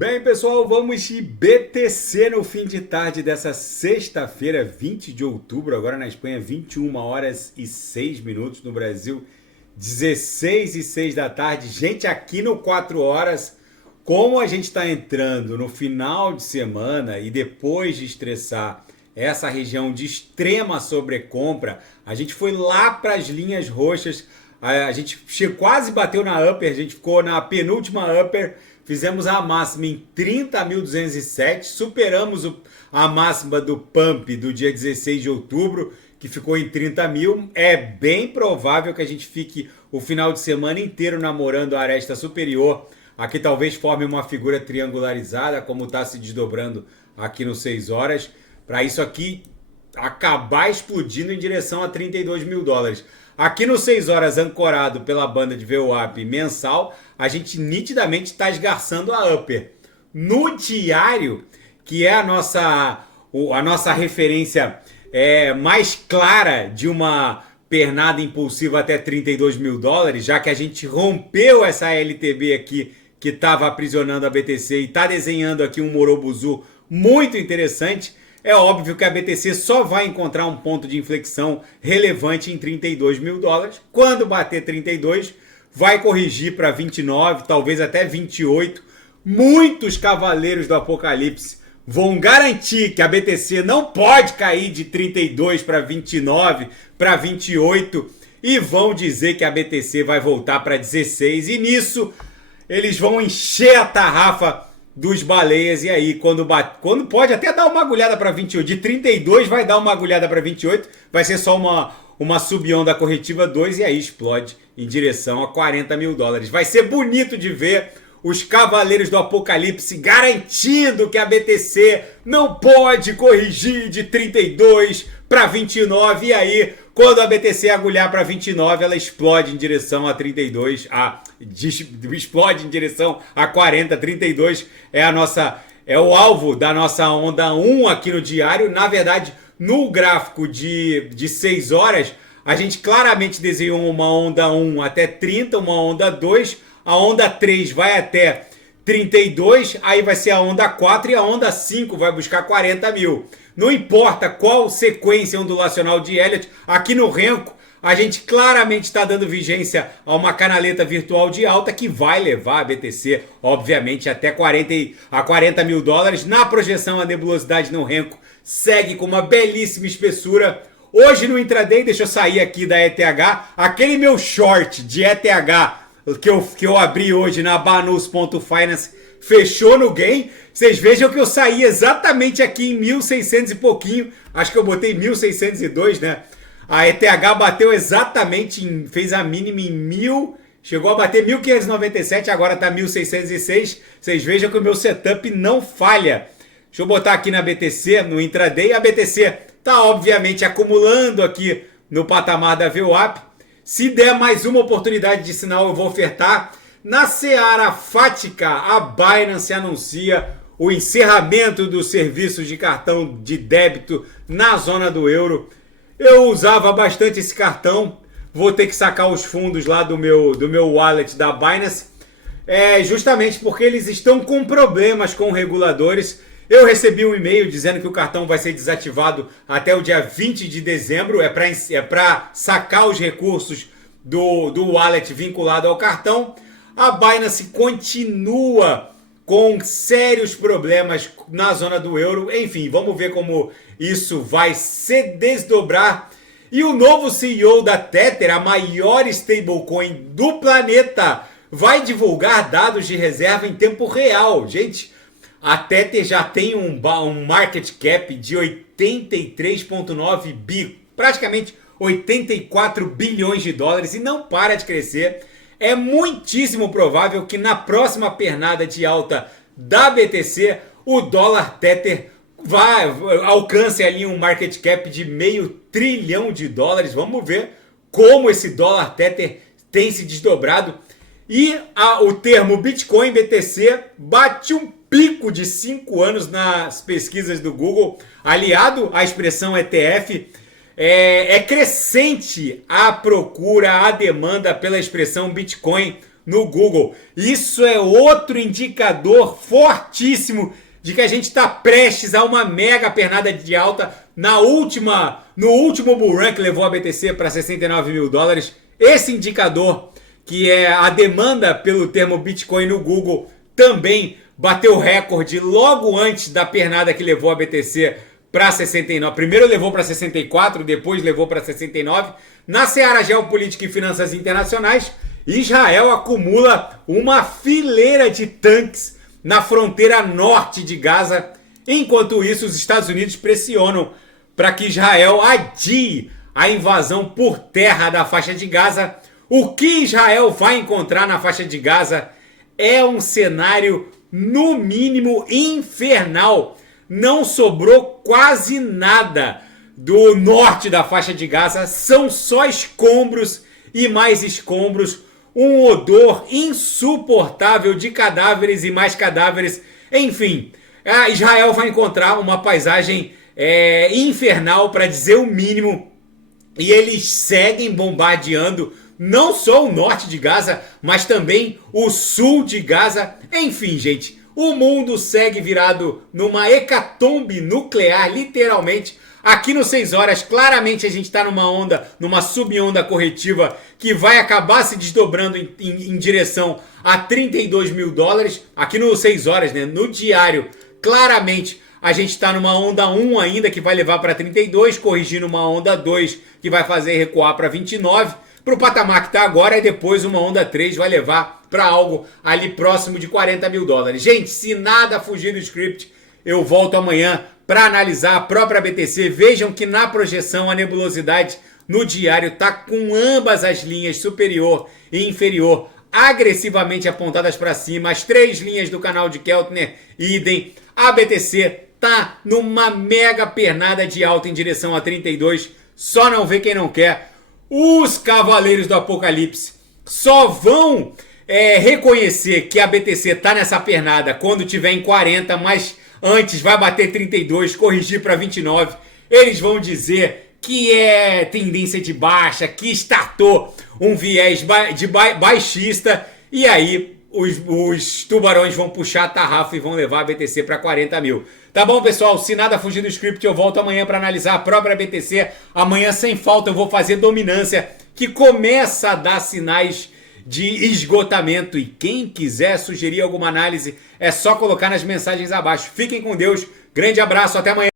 Bem, pessoal, vamos de BTC no fim de tarde dessa sexta-feira, 20 de outubro, agora na Espanha, 21 horas e 6 minutos, no Brasil, 16 e 6 da tarde. Gente, aqui no 4 horas, como a gente está entrando no final de semana e depois de estressar essa região de extrema sobrecompra, a gente foi lá para as linhas roxas, a gente quase bateu na upper, a gente ficou na penúltima upper. Fizemos a máxima em 30.207, superamos a máxima do pump do dia 16 de outubro, que ficou em 30 mil. É bem provável que a gente fique o final de semana inteiro namorando a aresta superior. Aqui talvez forme uma figura triangularizada, como está se desdobrando aqui no 6 horas. Para isso aqui acabar explodindo em direção a 32 mil dólares. Aqui no 6 horas, ancorado pela banda de VWAP mensal, a gente nitidamente está esgarçando a upper. No diário, que é a nossa referência mais clara de uma pernada impulsiva até 32 mil dólares, já que a gente rompeu essa LTB aqui que estava aprisionando a BTC e está desenhando aqui um Morobuzu muito interessante. É óbvio que a BTC só vai encontrar um ponto de inflexão relevante em 32 mil dólares. Quando bater 32, vai corrigir para 29, talvez até 28. Muitos cavaleiros do apocalipse vão garantir que a BTC não pode cair de 32 para 29, para 28 e vão dizer que a BTC vai voltar para 16. E nisso eles vão encher a tarrafa dos baleias, e aí quando pode até dar uma agulhada para 28, de 32 vai dar uma agulhada para 28, vai ser só uma sub-onda corretiva 2 e aí explode em direção a 40 mil dólares. Vai ser bonito de ver os cavaleiros do apocalipse garantindo que a BTC não pode corrigir de 32 para 29, e aí quando a BTC agulhar para 29, ela explode em direção a 32, explode em direção a 40, 32 é o alvo da nossa onda 1 aqui no diário. Na verdade, no gráfico de 6 horas, a gente claramente desenhou uma onda 1 até 30, uma onda 2, a onda 3 vai até 32, aí vai ser a onda 4 e a onda 5 vai buscar 40 mil. Não importa qual sequência ondulacional de Elliott, aqui no Renko, a gente claramente está dando vigência a uma canaleta virtual de alta que vai levar a BTC, obviamente, até 40 mil dólares. Na projeção, a nebulosidade no Renko segue com uma belíssima espessura. Hoje no intraday, deixa eu sair aqui da ETH, aquele meu short de ETH que eu abri hoje na Banus.finance fechou no gain. Vocês vejam que eu saí exatamente aqui em 1.600 e pouquinho. Acho que eu botei 1.602, né? A ETH bateu exatamente, fez a mínima em 1.000, chegou a bater 1.597, agora está 1.606. Vocês vejam que o meu setup não falha. Deixa eu botar aqui na BTC, no intraday. A BTC está obviamente acumulando aqui no patamar da VWAP. Se der mais uma oportunidade de sinal, eu vou ofertar. Na seara fática, a Binance anuncia o encerramento dos serviços de cartão de débito na zona do euro. Eu usava bastante esse cartão, vou ter que sacar os fundos lá do meu wallet da Binance, justamente porque eles estão com problemas com reguladores. Eu recebi um e-mail dizendo que o cartão vai ser desativado até o dia 20 de dezembro, é para sacar os recursos do wallet vinculado ao cartão. A Binance continua com sérios problemas na zona do euro. Enfim, vamos ver como isso vai se desdobrar. E o novo CEO da Tether, a maior stablecoin do planeta, vai divulgar dados de reserva em tempo real. Gente, a Tether já tem um market cap de 83,9 bi, praticamente 84 bilhões de dólares, e não para de crescer. É muitíssimo provável que na próxima pernada de alta da BTC, o dólar Tether alcance ali um market cap de $500 bilhão. Vamos ver como esse dólar Tether tem se desdobrado. E o termo Bitcoin BTC bate um pico de 5 anos nas pesquisas do Google, aliado à expressão ETF. É crescente a procura, a demanda pela expressão Bitcoin no Google. Isso é outro indicador fortíssimo de que a gente está prestes a uma mega pernada de alta no último bull run que levou a BTC para 69 mil dólares. Esse indicador, que é a demanda pelo termo Bitcoin no Google, também bateu recorde logo antes da pernada que levou a BTC para 69. Primeiro levou para 64, depois levou para 69. Na seara geopolítica e finanças internacionais, Israel acumula uma fileira de tanques na fronteira norte de Gaza. Enquanto isso, os Estados Unidos pressionam para que Israel adie a invasão por terra da faixa de Gaza. O que Israel vai encontrar na faixa de Gaza é um cenário, no mínimo, infernal. Não sobrou quase nada do norte da faixa de Gaza. São só escombros e mais escombros. Um odor insuportável de cadáveres e mais cadáveres. Enfim, Israel vai encontrar uma paisagem infernal, para dizer o mínimo. E eles seguem bombardeando não só o norte de Gaza, mas também o sul de Gaza. Enfim, gente, o mundo segue virado numa hecatombe nuclear, literalmente. Aqui no 6 horas, claramente a gente está numa sub-onda corretiva que vai acabar se desdobrando em direção a 32 mil dólares. Aqui no 6 horas, né? No diário, claramente a gente está numa onda 1 ainda, que vai levar para 32, corrigindo uma onda 2, que vai fazer recuar para 29. Para o patamar que está agora, e depois uma onda 3 vai levar para algo ali próximo de 40 mil dólares. Gente, se nada fugir do script, eu volto amanhã para analisar a própria BTC. Vejam que na projeção a nebulosidade no diário está com ambas as linhas superior e inferior agressivamente apontadas para cima. As 3 linhas do canal de Keltner, idem. A BTC está numa mega pernada de alta em direção a 32. Só não vê quem não quer. Os cavaleiros do apocalipse só vão reconhecer que a BTC está nessa pernada quando tiver em 40, mas antes vai bater 32, corrigir para 29. Eles vão dizer que é tendência de baixa, que startou um viés de baixista, e aí os tubarões vão puxar a tarrafa e vão levar a BTC para 40 mil. Tá bom, pessoal? Se nada fugir do script, eu volto amanhã para analisar a própria BTC. Amanhã, sem falta, eu vou fazer dominância, que começa a dar sinais de esgotamento. E quem quiser sugerir alguma análise, é só colocar nas mensagens abaixo. Fiquem com Deus. Grande abraço, até amanhã.